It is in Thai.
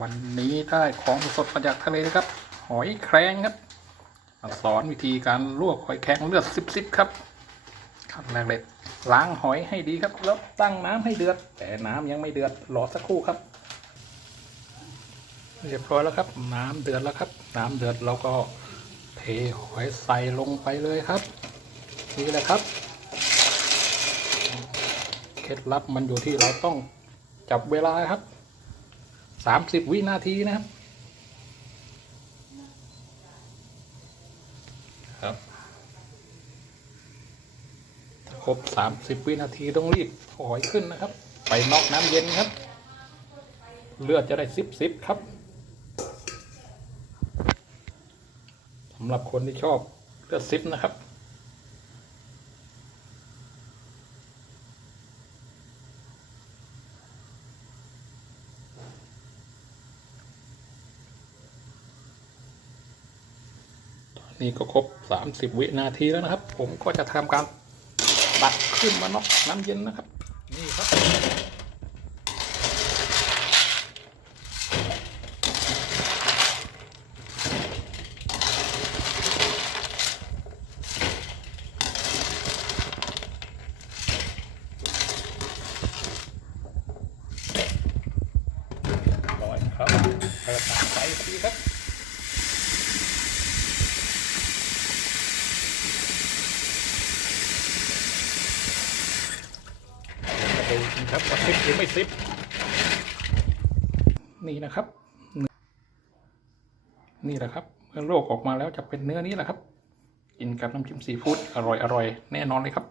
วันนี้ได้ของสดมาจากทะเลนะครับ หอยแครงครับสอนวิธีการลวกหอยแครงเลือดซิบๆครับขั้นแรกเลยล้างหอยให้ดีครับ แล้วตั้งน้ำให้เดือด แต่น้ำยังไม่เดือดรอสักครู่ครับ เรียบร้อยแล้วครับ น้ำเดือดแล้วครับ น้ำเดือดเราก็เทหอยใส่ลงไปเลยครับ นี่แหละครับเคล็ดลับมันอยู่ที่เราต้องจับเวลาครับ สามสิบวินาทีนะครับ ครับครบสามสิบวินาทีต้องรีบหอยขึ้นนะครับ ไปนอกน้ำเย็นครับ เลือดจะได้ซิบซิบครับสำหรับคนที่ชอบเลือดซิบนะครับ นี่ก็ครบ 30 วินาทีแล้วนะครับ ผมก็จะทำการตักขึ้นมาเนอกน้ำเย็นนะครับ นี่ครับ ร้อยครับเปิดตาไฟพอดีครับ มาดูกันครับว่าซิปหรือไม่ซิปนี่นะครับ นี่แหละครับเมื่อโลกออกมาแล้วจะเป็นเนื้อนี้แหละครับ กินกับน้ำจิ้มซีฟู้ดอร่อยอร่อยแน่นอนเลยครับ